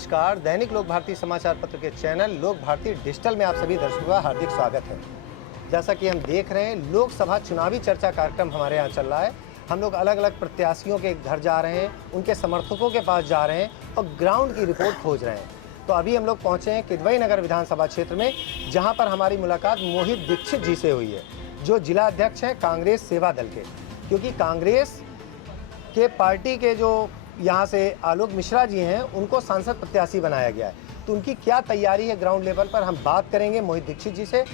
नमस्कार। दैनिक लोक भारती समाचार पत्र के चैनल लोक भारती डिजिटल में आप सभी दर्शकों का हार्दिक स्वागत है। जैसा कि हम देख रहे हैं, लोकसभा चुनावी चर्चा कार्यक्रम हमारे यहाँ चल रहा है। हम लोग अलग अलग प्रत्याशियों के घर जा रहे हैं, उनके समर्थकों के पास जा रहे हैं और ग्राउंड की रिपोर्ट खोज रहे हैं। तो अभी हम लोग पहुँचे हैं किदवई नगर विधानसभा क्षेत्र में, जहाँ पर हमारी मुलाकात मोहित दीक्षित जी से हुई है, जो जिला अध्यक्ष हैं कांग्रेस सेवा दल के। क्योंकि कांग्रेस के पार्टी के जो यहाँ से आलोक मिश्रा जी हैं, उनको सांसद प्रत्याशी बनाया गया है। तो उनकी क्या तैयारी है ग्राउंड लेवल पर, हम बात करेंगे मोहित दीक्षित जी से।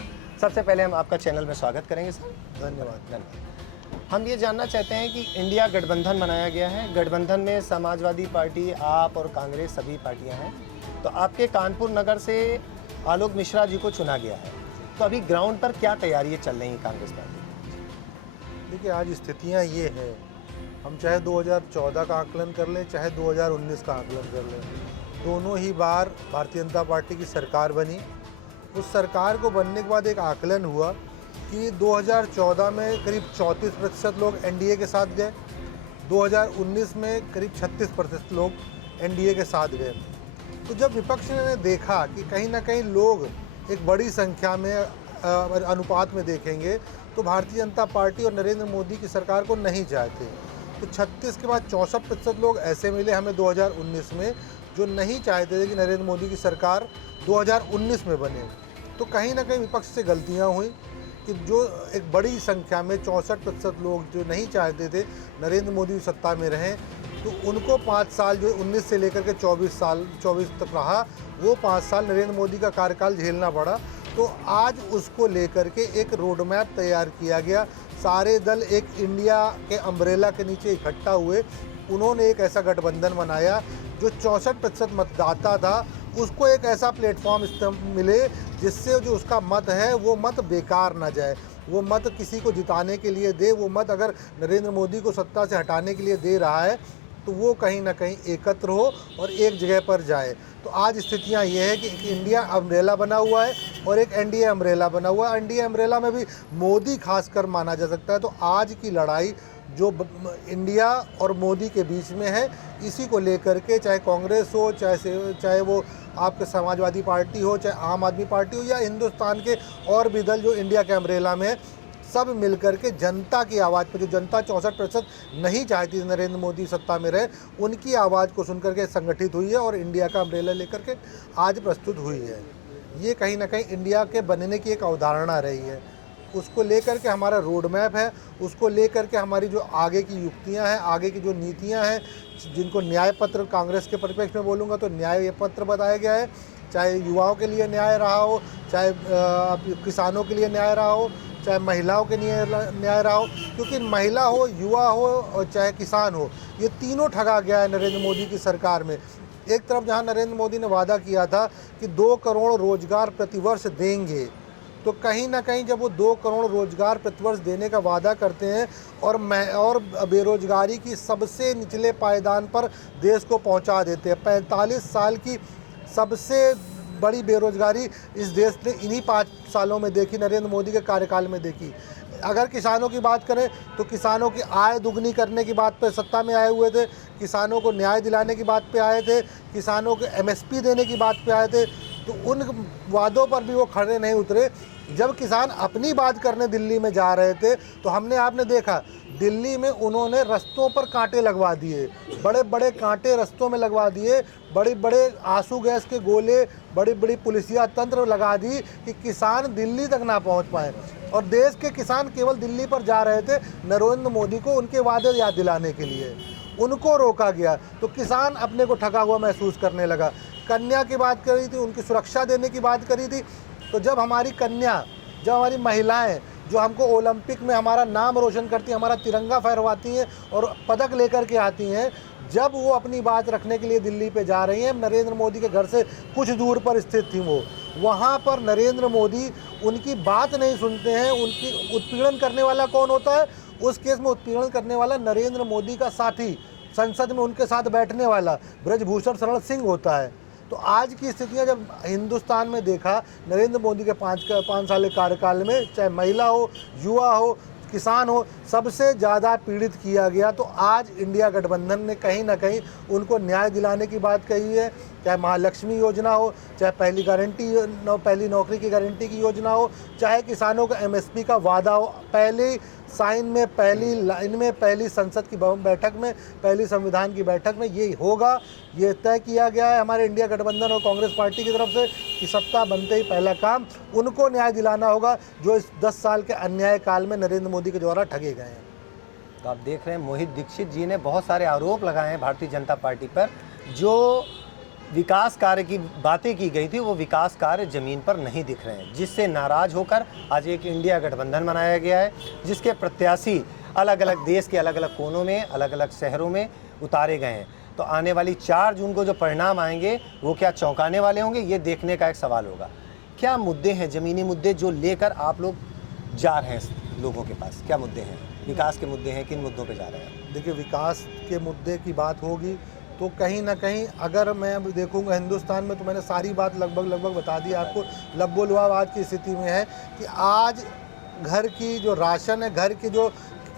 सबसे पहले हम आपका चैनल में स्वागत करेंगे सर। धन्यवाद। हम ये जानना चाहते हैं कि इंडिया गठबंधन बनाया गया है। गठबंधन में समाजवादी पार्टी, आप और कांग्रेस सभी पार्टियाँ हैं। तो आपके कानपुर नगर से आलोक मिश्रा जी को चुना गया है। तो अभी ग्राउंड पर क्या तैयारियाँ चल रही हैं कांग्रेस पार्टी? देखिए, आज स्थितियाँ ये हैं, हम चाहे 2014 का आकलन कर लें, चाहे 2019 का आकलन कर लें, दोनों ही बार भारतीय जनता पार्टी की सरकार बनी। उस सरकार को बनने के बाद एक आकलन हुआ कि 2014 में करीब 34% लोग एनडीए के साथ गए, 2019 में करीब 36% लोग एनडीए के साथ गए। तो जब विपक्ष ने देखा कि कहीं ना कहीं लोग एक बड़ी संख्या में अनुपात में देखेंगे तो भारतीय जनता पार्टी और नरेंद्र मोदी की सरकार को नहीं चाहते, तो 36 के बाद 64% लोग ऐसे मिले हमें 2019 में जो नहीं चाहते थे कि नरेंद्र मोदी की सरकार 2019 में बने। तो कहीं ना कहीं विपक्ष से गलतियां हुई कि जो एक बड़ी संख्या में 64% लोग जो नहीं चाहते थे नरेंद्र मोदी सत्ता में रहें, तो उनको 5 साल जो 19 से लेकर के 24 तक रहा, वो 5 साल नरेंद्र मोदी का कार्यकाल झेलना पड़ा। तो आज उसको लेकर के एक रोड मैप तैयार किया गया। सारे दल एक इंडिया के अम्ब्रेला के नीचे इकट्ठा हुए, उन्होंने एक ऐसा गठबंधन बनाया जो 64% मतदाता था उसको एक ऐसा प्लेटफॉर्म मिले जिससे जो उसका मत है वो मत बेकार ना जाए, वो मत किसी को जिताने के लिए दे, वो मत अगर नरेंद्र मोदी को सत्ता से हटाने के लिए दे रहा है तो वो कहीं ना कहीं एकत्र हो और एक जगह पर जाए। तो आज स्थितियां ये है कि एक इंडिया अम्ब्रेला बना हुआ है और एक एनडीए अम्ब्रेला बना हुआ है। एनडीए अम्ब्रेला में भी मोदी खासकर माना जा सकता है। तो आज की लड़ाई जो इंडिया और मोदी के बीच में है, इसी को लेकर के चाहे कांग्रेस हो, चाहे वो आपके समाजवादी पार्टी हो, चाहे आम आदमी पार्टी हो, या हिंदुस्तान के और भी दल जो इंडिया के अम्ब्रेला में है, सब मिलकर के जनता की आवाज़ पर, जो जनता 64% नहीं चाहती नरेंद्र मोदी सत्ता में रहे, उनकी आवाज़ को सुनकर के संगठित हुई है और इंडिया का अम्ब्रेला लेकर के आज प्रस्तुत हुई है। ये कहीं ना कहीं इंडिया के बनने की एक अवधारणा रही है। उसको लेकर के हमारा रोड मैप है, उसको लेकर के हमारी जो आगे की युक्तियां हैं, आगे की जो नीतियां हैं, जिनको न्याय पत्र, कांग्रेस के परिप्रेक्ष्य में बोलूँगा तो न्याय पत्र बताया गया है। चाहे युवाओं के लिए न्याय रहा हो, चाहे किसानों के लिए न्याय रहा हो, चाहे महिलाओं के लिए न्याय रहा हो, क्योंकि महिला हो, युवा हो और चाहे किसान हो, ये तीनों ठगा गया है नरेंद्र मोदी की सरकार में। एक तरफ जहां नरेंद्र मोदी ने वादा किया था कि 2 करोड़ रोजगार प्रतिवर्ष देंगे, तो कहीं ना कहीं जब वो 2 करोड़ रोजगार प्रतिवर्ष देने का वादा करते हैं और बेरोजगारी की सबसे निचले पायदान पर देश को पहुंचा देते हैं। 45 साल की सबसे बड़ी बेरोजगारी इस देश ने इन्हीं 5 सालों में देखी, नरेंद्र मोदी के कार्यकाल में देखी। अगर किसानों की बात करें तो किसानों की आय दुगनी करने की बात पे सत्ता में आए हुए थे, किसानों को न्याय दिलाने की बात पे आए थे, किसानों को एमएसपी देने की बात पे आए थे, तो उन वादों पर भी वो खड़े नहीं उतरे। जब किसान अपनी बात करने दिल्ली में जा रहे थे तो आपने देखा दिल्ली में उन्होंने रस्तों पर कांटे लगवा दिए, बड़े बड़े कांटे रस्तों में लगवा दिए, बड़े बड़े आंसू गैस के गोले, बड़ी बड़ी पुलिसिया तंत्र लगा दी कि किसान दिल्ली तक ना पहुंच पाए। और देश के किसान केवल दिल्ली पर जा रहे थे नरेंद्र मोदी को उनके वादे याद दिलाने के लिए, उनको रोका गया। तो किसान अपने को ठगा हुआ महसूस करने लगा। कन्या की बात करी थी, उनकी सुरक्षा देने की बात करी थी, तो जब हमारी कन्या, जब हमारी महिलाएं जो हमको ओलंपिक में हमारा नाम रोशन करती हैं, हमारा तिरंगा फहरवाती हैं और पदक लेकर के आती हैं, जब वो अपनी बात रखने के लिए दिल्ली पे जा रही हैं, नरेंद्र मोदी के घर से कुछ दूर पर स्थित थी वो, वहाँ पर नरेंद्र मोदी उनकी बात नहीं सुनते हैं। उनकी उत्पीड़न करने वाला कौन होता है? उस केस में उत्पीड़न करने वाला नरेंद्र मोदी का साथी, संसद में उनके साथ बैठने वाला ब्रजभूषण शरण सिंह होता है। तो आज की स्थितियां जब हिंदुस्तान में देखा नरेंद्र मोदी के 5 साल के कार्यकाल में, चाहे महिला हो, युवा हो, किसान हो, सबसे ज़्यादा पीड़ित किया गया। तो आज इंडिया गठबंधन ने कहीं ना कहीं उनको न्याय दिलाने की बात कही है, चाहे महालक्ष्मी योजना हो, चाहे पहली नौकरी की गारंटी की योजना हो, चाहे किसानों का एमएसपी का वादा हो। पहली साइन में, पहली लाइन में, पहली संसद की बैठक में, पहली संविधान की बैठक में ये होगा, ये तय किया गया है हमारे इंडिया गठबंधन और कांग्रेस पार्टी की तरफ से कि सत्ता बनते ही पहला काम उनको न्याय दिलाना होगा जो इस 10 साल के अन्याय काल में नरेंद्र मोदी के द्वारा ठगे गए हैं। तो आप देख रहे हैं मोहित दीक्षित जी ने बहुत सारे आरोप लगाए हैं भारतीय जनता पार्टी पर। जो विकास कार्य की बातें की गई थी वो विकास कार्य ज़मीन पर नहीं दिख रहे हैं, जिससे नाराज़ होकर आज एक इंडिया गठबंधन बनाया गया है, जिसके प्रत्याशी अलग अलग देश के अलग अलग कोनों में, अलग अलग शहरों में उतारे गए हैं। तो आने वाली 4 जून को जो परिणाम आएंगे वो क्या चौंकाने वाले होंगे, ये देखने का एक सवाल होगा। क्या मुद्दे हैं, ज़मीनी मुद्दे जो लेकर आप लोग जा रहे हैं लोगों के पास? क्या मुद्दे हैं? विकास के मुद्दे हैं, किन मुद्दों पे जा रहे हैं? देखिए, विकास के मुद्दे की बात होगी तो कहीं ना कहीं अगर मैं अब देखूंगा हिंदुस्तान में, तो मैंने सारी बात लगभग बता दी आपको। लबो-लुआब आज की स्थिति में है कि आज घर की जो राशन है, घर की जो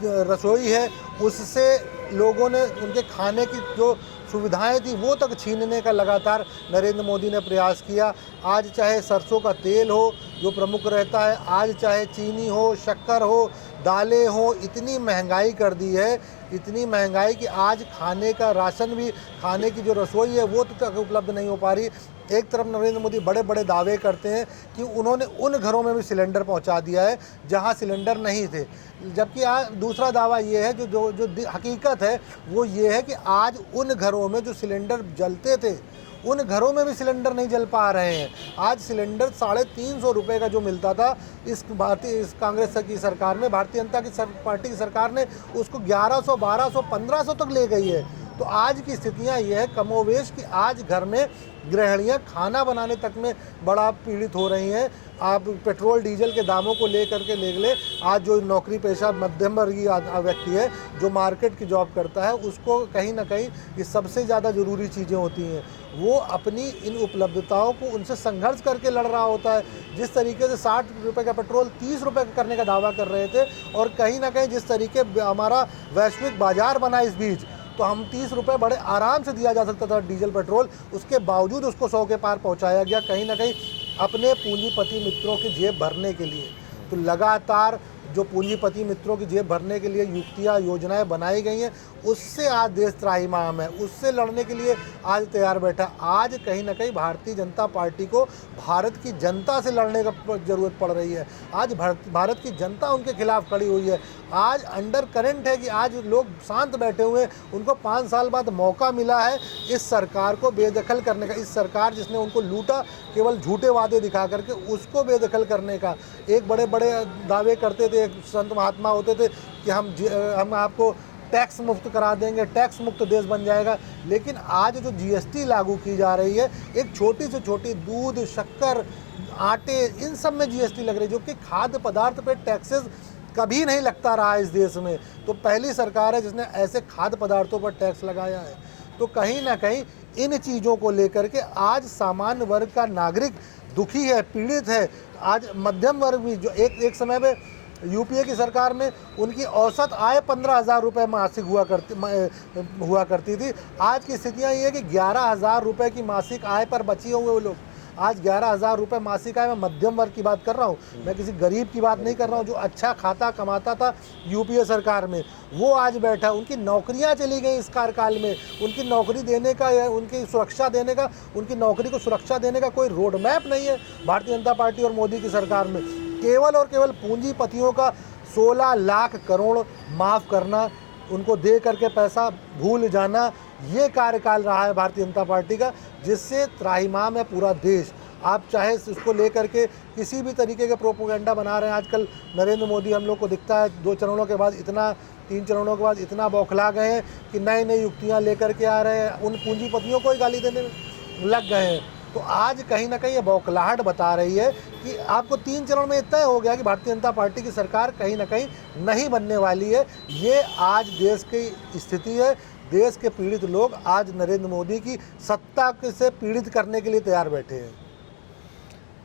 रसोई है, उससे लोगों ने उनके खाने की जो सुविधाएं थी वो तक छीनने का लगातार नरेंद्र मोदी ने प्रयास किया। आज चाहे सरसों का तेल हो जो प्रमुख रहता है, आज चाहे चीनी हो, शक्कर हो, दालें हो, इतनी महंगाई कर दी है, इतनी महंगाई कि आज खाने का राशन भी, खाने की जो रसोई है वो तक उपलब्ध नहीं हो पा रही। एक तरफ नरेंद्र मोदी बड़े बड़े दावे करते हैं कि उन्होंने उन घरों में भी सिलेंडर पहुंचा दिया है जहां सिलेंडर नहीं थे, जबकि आज दूसरा दावा ये है जो हकीकत है वो ये है कि आज उन घरों में जो सिलेंडर जलते थे उन घरों में भी सिलेंडर नहीं जल पा रहे हैं। आज सिलेंडर 350 रुपये का जो मिलता था इस कांग्रेस की सरकार में, भारतीय जनता पार्टी की सरकार ने उसको 1100, 1200, 1500 तक ले गई है। तो आज की स्थितियां ये है कमोवेश कि आज घर में गृहिणियां खाना बनाने तक में बड़ा पीड़ित हो रही हैं। आप पेट्रोल डीजल के दामों को लेकर के ले ले, आज जो नौकरी पेशा मध्यम वर्गीय व्यक्ति है जो मार्केट की जॉब करता है, उसको कहीं ना कहीं ये सबसे ज़्यादा ज़रूरी चीज़ें होती हैं, वो अपनी इन उपलब्धताओं को उनसे संघर्ष करके लड़ रहा होता है। जिस तरीके से 60 रुपये का पेट्रोल 30 रुपये का करने का दावा कर रहे थे, और कहीं ना कहीं जिस तरीके हमारा वैश्विक बाजार बना इस बीच, तो हम 30 रुपये बड़े आराम से दिया जा सकता था डीजल पेट्रोल, उसके बावजूद उसको 100 के पार पहुंचाया गया, कहीं ना कहीं अपने पूंजीपति मित्रों की जेब भरने के लिए। तो लगातार जो पूंजीपति मित्रों की जेब भरने के लिए युक्तियाँ, योजनाएं बनाई गई हैं, उससे आज देश त्राहिमाम है, उससे लड़ने के लिए आज तैयार बैठा। आज कहीं ना कहीं भारतीय जनता पार्टी को भारत की जनता से लड़ने का ज़रूरत पड़ रही है। आज भारत की जनता उनके खिलाफ खड़ी हुई है। आज अंडर करंट है कि आज लोग शांत बैठे हुए हैं, उनको 5 साल बाद मौका मिला है इस सरकार को बेदखल करने का। इस सरकार जिसने उनको लूटा केवल झूठे वादे दिखा करके, उसको बेदखल करने का। एक बड़े बड़े दावे करते थे, एक संत महात्मा होते थे कि हम आपको टैक्स मुक्त करा देंगे, टैक्स मुक्त देश बन जाएगा। लेकिन आज जो जीएसटी लागू की जा रही है, एक छोटी से छोटी दूध, शक्कर, आटे, इन सब में जीएसटी लग रही है, जो कि खाद्य पदार्थ पे टैक्सेस कभी नहीं लगता रहा इस देश में। तो पहली सरकार है जिसने ऐसे खाद्य पदार्थों पर टैक्स लगाया है। तो कहीं ना कहीं इन चीज़ों को लेकर के आज सामान्य वर्ग का नागरिक दुखी है, पीड़ित है। आज मध्यम वर्ग भी, जो एक समय में यूपीए की सरकार में उनकी औसत आय 15,000 रुपये मासिक हुआ करती थी, आज की स्थितियाँ ये है कि 11,000 रुपये की मासिक आय पर बचे हुए वो लोग। आज 11,000 रुपये मासिक आय, मैं मध्यम वर्ग की बात कर रहा हूँ, मैं किसी गरीब की बात नहीं कर रहा हूँ। जो अच्छा खाता कमाता था यूपीए सरकार में, वो आज बैठा, उनकी नौकरियाँ चली गई इस कार्यकाल में। उनकी नौकरी देने का या उनकी सुरक्षा देने का, उनकी नौकरी को सुरक्षा देने का कोई रोड मैप नहीं है भारतीय जनता पार्टी और मोदी की सरकार में। केवल और केवल पूंजीपतियों का 16 लाख करोड़ माफ़ करना, उनको दे करके पैसा भूल जाना, ये कार्यकाल रहा है भारतीय जनता पार्टी का, जिससे त्राहिमाम है पूरा देश। आप चाहे इसको लेकर के किसी भी तरीके के प्रोपोगंडा बना रहे हैं। आजकल नरेंद्र मोदी हम लोग को दिखता है 2 चरणों के बाद इतना, 3 चरणों के बाद इतना बौखला गए हैं कि नई नई युक्तियाँ लेकर के आ रहे हैं, उन पूंजीपतियों को ही गाली देने में लग गए हैं। तो आज कहीं ना कहीं ये बौखलाहट बता रही है कि आपको 3 चरण में तय हो गया कि भारतीय जनता पार्टी की सरकार कहीं ना कहीं नहीं बनने वाली है। ये आज देश की स्थिति है। देश के पीड़ित लोग आज नरेंद्र मोदी की सत्ता से पीड़ित करने के लिए तैयार बैठे हैं।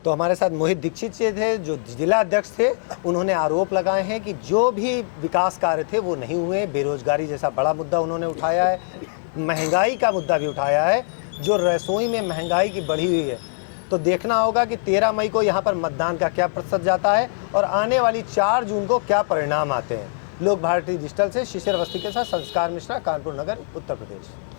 तो हमारे साथ मोहित दीक्षित जी थे जो जिला अध्यक्ष थे। उन्होंने आरोप लगाए हैं कि जो भी विकास कार्य थे वो नहीं हुए। बेरोजगारी जैसा बड़ा मुद्दा उन्होंने उठाया है, महंगाई का मुद्दा भी उठाया है, जो रसोई में महंगाई की बढ़ी हुई है। तो देखना होगा कि 13 मई को यहाँ पर मतदान का क्या प्रतिशत जाता है और आने वाली 4 जून को क्या परिणाम आते हैं। लोक भारती डिजिटल से शिशिर अवस्थी के साथ संस्कार मिश्रा, कानपुर नगर, उत्तर प्रदेश।